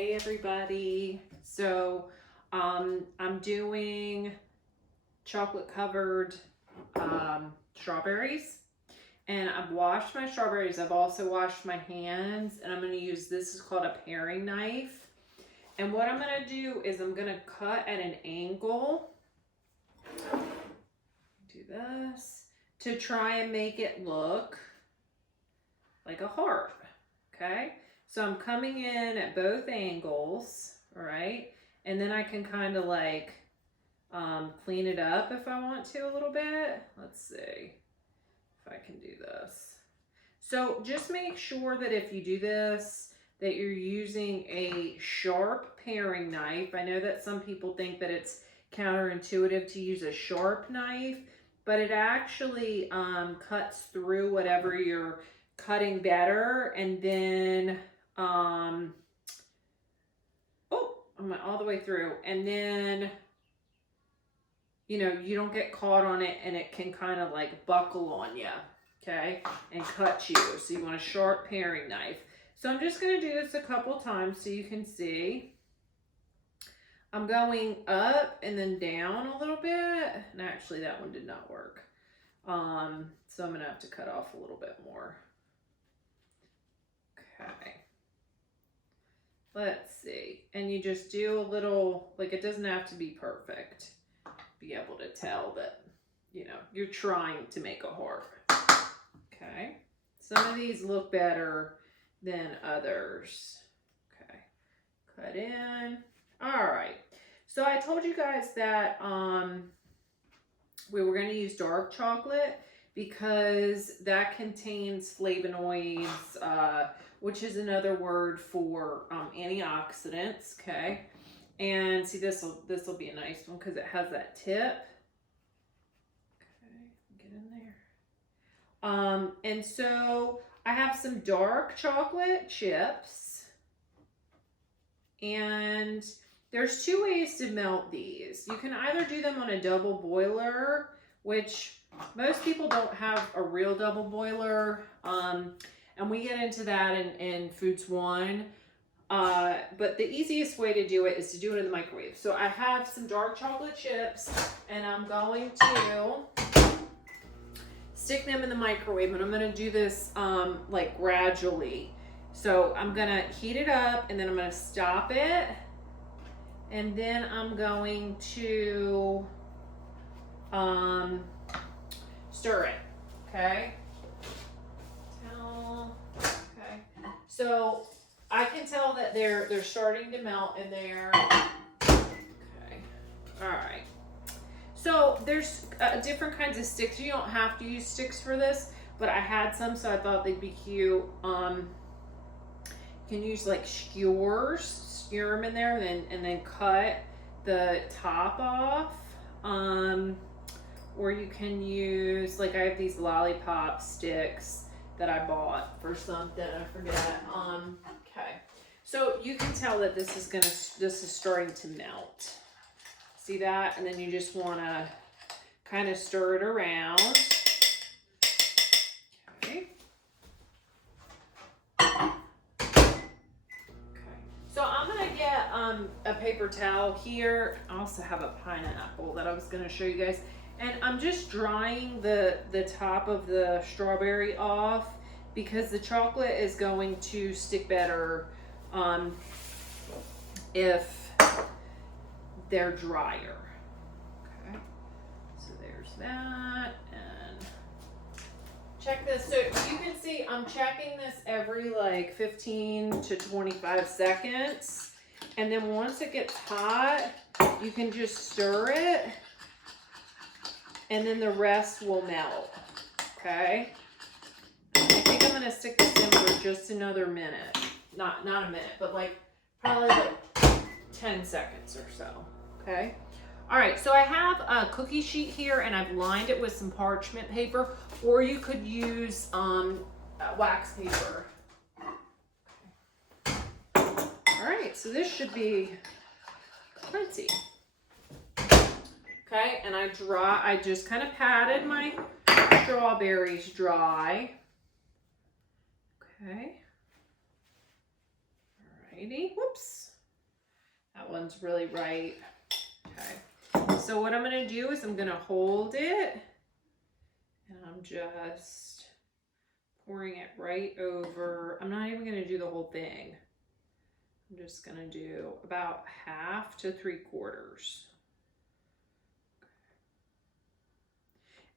Hey everybody. So I'm doing chocolate covered strawberries, and I've washed my strawberries. I've also washed my hands, and I'm going to use this is called a paring knife. And what I'm going to do is I'm going to cut at an angle. Do this to try and make it look like a heart. Okay? So I'm coming in at both angles, all right? And then I can kind of like clean it up if I want to a little bit. Let's see if I can do this. So just make sure that if you do this, that you're using a sharp paring knife. I know that some people think that it's counterintuitive to use a sharp knife, but it actually cuts through whatever you're cutting better. And then oh, I went all the way through, and then you know you don't get caught on it, and it can kind of like buckle on you, okay, and cut you. So you want a sharp paring knife. So I'm just going to do this a couple times so you can see. I'm going up and then down a little bit, and actually that one did not work. So I'm going to have to cut off a little bit more. Okay. Let's see. And you just do a little, like it doesn't have to be perfect. Be able to tell that, you know, you're trying to make a heart. Okay. Some of these look better than others. Okay. Cut in. All right. So I told you guys that we were going to use dark chocolate because that contains flavonoids, which is another word for antioxidants. Okay, and see this will be a nice one because it has that tip. Okay, get in there. And so I have some dark chocolate chips, and there's two ways to melt these. You can either do them on a double boiler, which most people don't have a real double boiler, and we get into that in Foods 1. But the easiest way to do it is to do it in the microwave. So I have some dark chocolate chips, and I'm going to stick them in the microwave, and I'm going to do this like gradually. So I'm going to heat it up, and then I'm going to stop it, and then I'm going to stir it. Okay. Okay. So I can tell that they're starting to melt in there. Okay. All right. So there's different kinds of sticks. You don't have to use sticks for this, but I had some, so I thought they'd be cute. You can use like skewers, skewer them in there, and then cut the top off. Or you can use, like I have these lollipop sticks that I bought for something, I forget. Okay. So you can tell that this is starting to melt. See that? And then you just want to kind of stir it around. Okay. Okay. So I'm going to get a paper towel here. I also have a pineapple that I was going to show you guys. And I'm just drying the top of the strawberry off because the chocolate is going to stick better if they're drier. Okay, so there's that. And check this. So you can see I'm checking this every like 15 to 25 seconds. And then once it gets hot, you can just stir it, and then the rest will melt. Okay. I think I'm gonna stick this in for just another minute. Not a minute, but like probably like 10 seconds or so. Okay. All right. So I have a cookie sheet here, and I've lined it with some parchment paper, or you could use wax paper. All right. So this should be plenty. Okay, and I just kind of patted my strawberries dry. Okay. Alrighty, whoops. That one's really ripe. Okay. So what I'm going to do is I'm going to hold it, and I'm just pouring it right over. I'm not even going to do the whole thing. I'm just going to do about 1/2 to 3/4.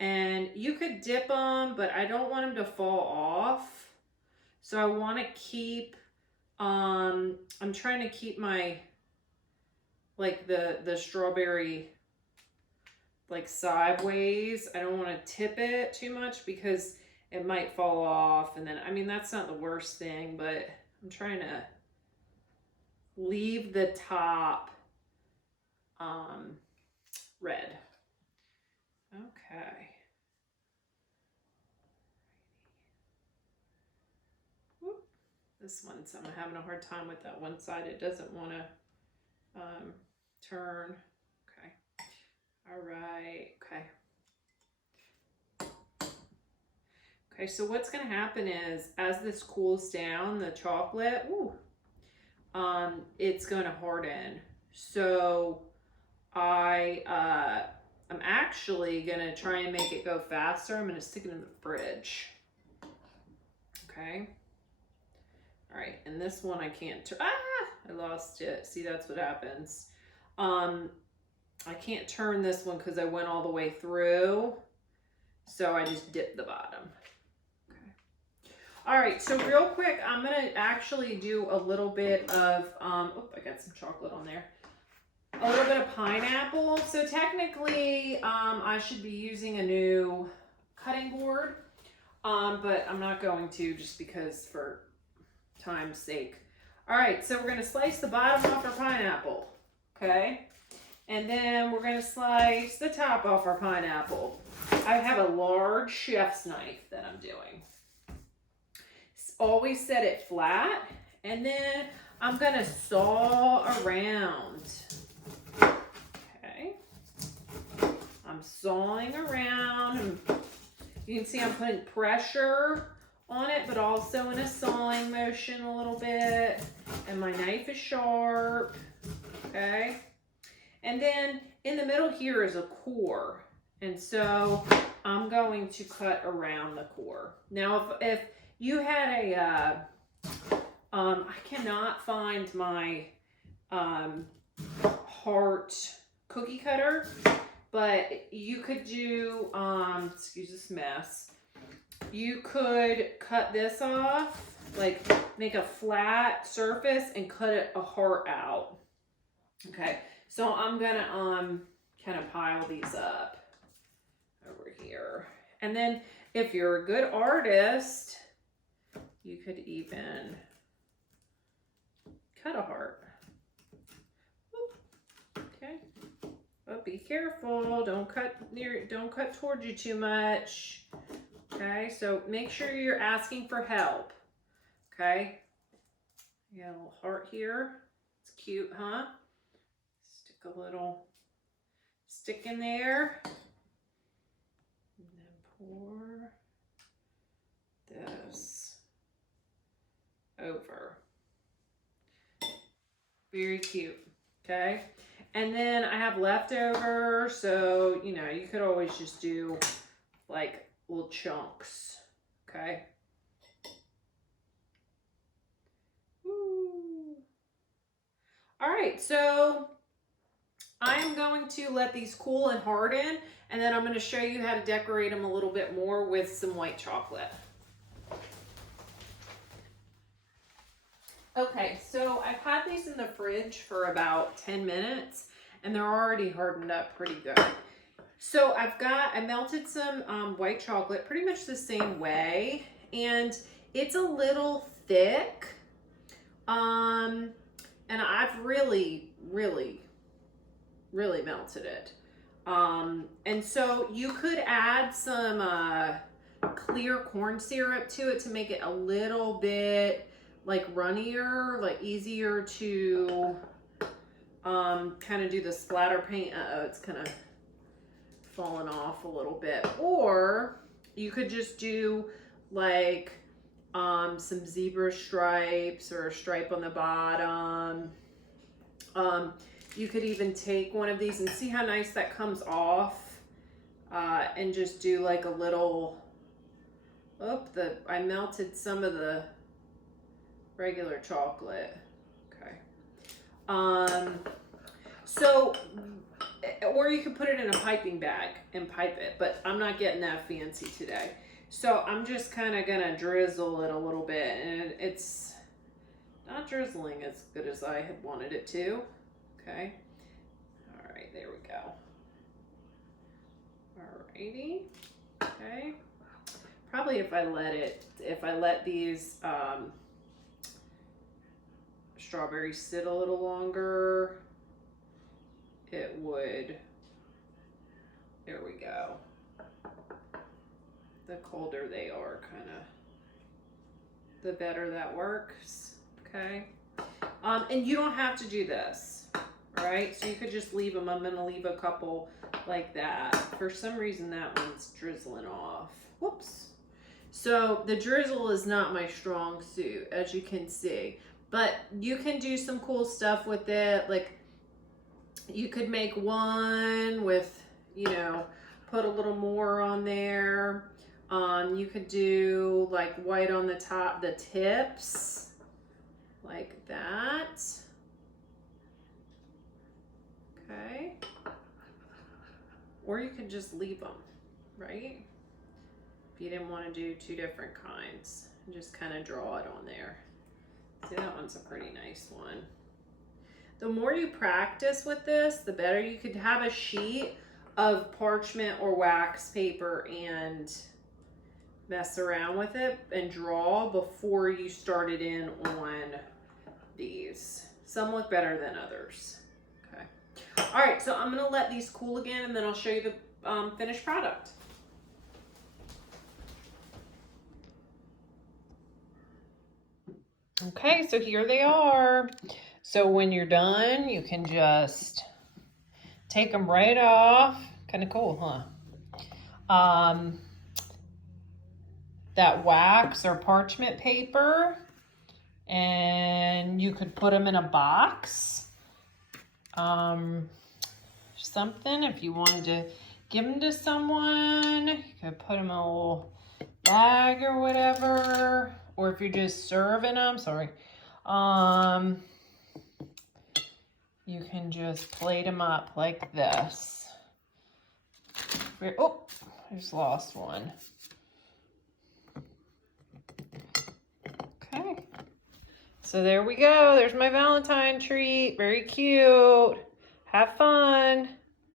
And you could dip them, but I don't want them to fall off. So I want to keep, I'm trying to keep my, like the strawberry like sideways. I don't want to tip it too much because it might fall off. And then, I mean, that's not the worst thing, but I'm trying to leave the top red. Okay. Whoop. This one's, I'm having a hard time with that one side. It doesn't want to turn. Okay. All right. Okay. Okay, so what's going to happen is as this cools down, the chocolate, it's going to harden. So I'm actually going to try and make it go faster. I'm going to stick it in the fridge. Okay. All right, and this one I can't turn. I lost it. See, that's what happens. I can't turn this one because I went all the way through. So I just dipped the bottom. Okay. All right, so real quick, I'm going to actually do a little bit of, I got some chocolate on there. A little bit of pineapple. So technically, I should be using a new cutting board, but I'm not going to just because for time's sake. All right, so we're going to slice the bottom off our pineapple, okay? And then we're going to slice the top off our pineapple. I have a large chef's knife that I'm doing. Always set it flat, and then I'm going to saw around. Okay. I'm sawing around. You can see I'm putting pressure on it, but also in a sawing motion a little bit. And my knife is sharp, okay? And then in the middle here is a core. And so I'm going to cut around the core. Now, if you had a, I cannot find my heart cookie cutter, but you could do, excuse this mess, you could cut this off, like make a flat surface and cut it a heart out. Okay, so I'm gonna kind of pile these up over here. And then if you're a good artist, you could even cut a heart. Okay, but be careful, don't cut towards you too much. Okay, so make sure you're asking for help. Okay, you got a little heart here. It's cute, huh? Stick a little stick in there. And then pour this over. Very cute. Okay, and then I have leftover, so you know, you could always just do like little chunks. Okay. Woo. All right, so I'm going to let these cool and harden, and then I'm going to show you how to decorate them a little bit more with some white chocolate. Okay, so I've had these in the fridge for about 10 minutes, and they're already hardened up pretty good. So I melted some white chocolate pretty much the same way, and it's a little thick, and I've really melted it. And so you could add some clear corn syrup to it to make it a little bit like runnier, like easier to kind of do the splatter paint. It's kind of falling off a little bit. Or you could just do like some zebra stripes or a stripe on the bottom. You could even take one of these and see how nice that comes off, and just do like a little, I melted some of the regular chocolate. Okay. So, or you could put it in a piping bag and pipe it, but I'm not getting that fancy today. So I'm just kind of gonna drizzle it a little bit, and it's not drizzling as good as I had wanted it to. Okay. All right, there we go. Alrighty. Okay. Probably if I let these strawberries sit a little longer, it would, there we go. The colder they are, kind of, the better that works. Okay. And you don't have to do this, all right? So you could just leave them. I'm gonna leave a couple like that. For some reason, that one's drizzling off. Whoops. So the drizzle is not my strong suit, as you can see, but you can do some cool stuff with it. Like you could make one with, you know, put a little more on there. You could do like white on the top, the tips, like that. Okay. Or you could just leave them, right? If you didn't want to do two different kinds, and just kind of draw it on there. See, that one's a pretty nice one. The more you practice with this, the better. You could have a sheet of parchment or wax paper and mess around with it and draw before you start it in on these. Some look better than others. Okay. All right, so I'm gonna let these cool again, and then I'll show you the finished product. Okay, so here they are. So when you're done, you can just take them right off. Kind of cool, huh? That wax or parchment paper, and you could put them in a box. Something, if you wanted to give them to someone, you could put them in a little bag or whatever. Or if you're just serving them, you can just plate them up like this. Oh, I just lost one. Okay. So there we go. There's my Valentine treat. Very cute. Have fun.